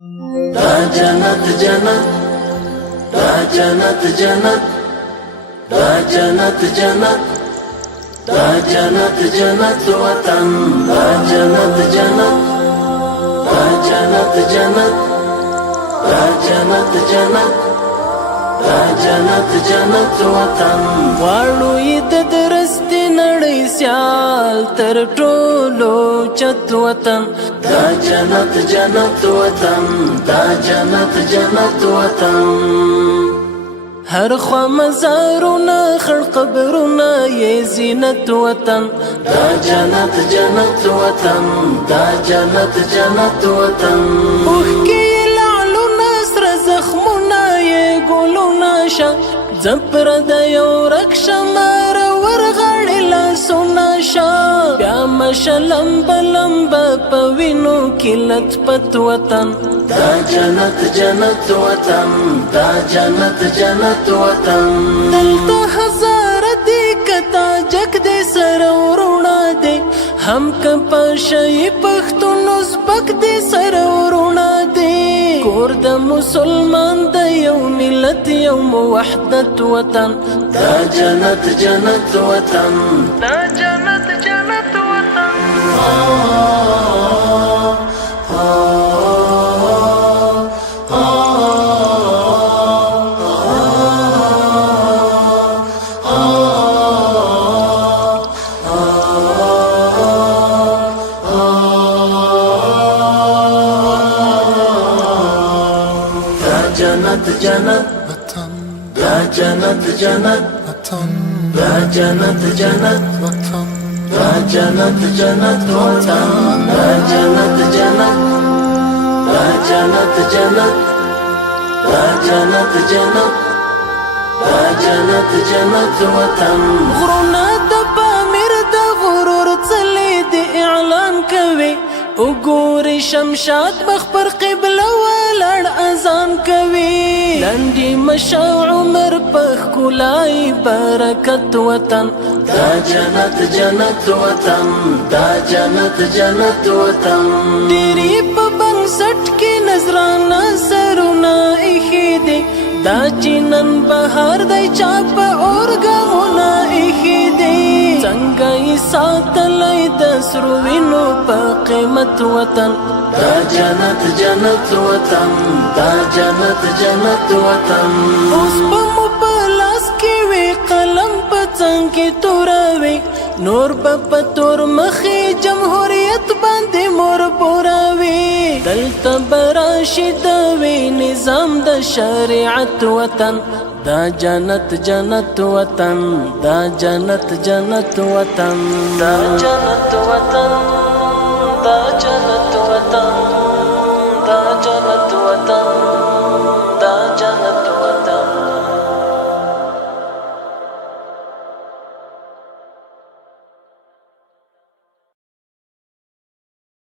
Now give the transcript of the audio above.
دا جنت جنت، دا جنت جنت، دا جنت جنت، دا جنت جنت وطن، دا جنت جنت، دا جنت جنت، دا جنت جنت، دا جنت جنت وطن. واړو یې د درستې نړۍ سیال تر ټولو چت وطن، دا جنت جنت وطن، دا جنت جنت وطن. هر خوا مزارونه خړ قبرونه یې زینت وطن، دا جنت جنت وطن، دا جنت جنت وطن. اوښکې لعلونه سره زخمونه یې ګلونه شه، زپر د یو رکشه مار ورغړې لاسونه شه. بیا مشه لمبه لمبه په وینو کې لطفت وطن، دا جنت جنت وطن، دا جنت جنت وطن. دلته هزاره دی کتا جګ دی سره ورونه دی، هم که پاشی پښتون ازبک دی سره ورونه دی. کور د مسلمان د یو ملت یو موحدت وطن، دا جنت جنت وطن، دا جنت جنت وطن. جنت جنت وطن، دا جنت جنت وطن، دا جنت جنت وطن، دا جنت جنت وطن، دا جنت جنت، دا جنت جنت، دا جنت جنت، دا جنت جنت وطن. غرونه د پامیر د غرور څلې د اعلان کوي، وګوري شمشاد مخ پر قبله ولاړ اذان کوي. لنډي مشه عمر په ښکلای برکت وطن، دا جنت جنت وطن، دا جنت جنت وطن. ډېرې په بنسټ کې نذرانه سرونه ایښي دي، دا چې نن بهار دی چا په اور ګامونه ایښي دي. څنګه یې ساتلی د سرو وینو په قیمت وطن، دا جنت جنت وطن، دا جنت جنت وطن. اوس به مو په لاس کې وي قلم په څنګ کې توروي، نور به په تور مخې جمهوریت باندې مور بوروي. دلته به راشي د وي نظام د شریعت وطن، دا جنت جنت وطن، دا جنت جنت وطن، دا جنت وطن، دا جنت وطن.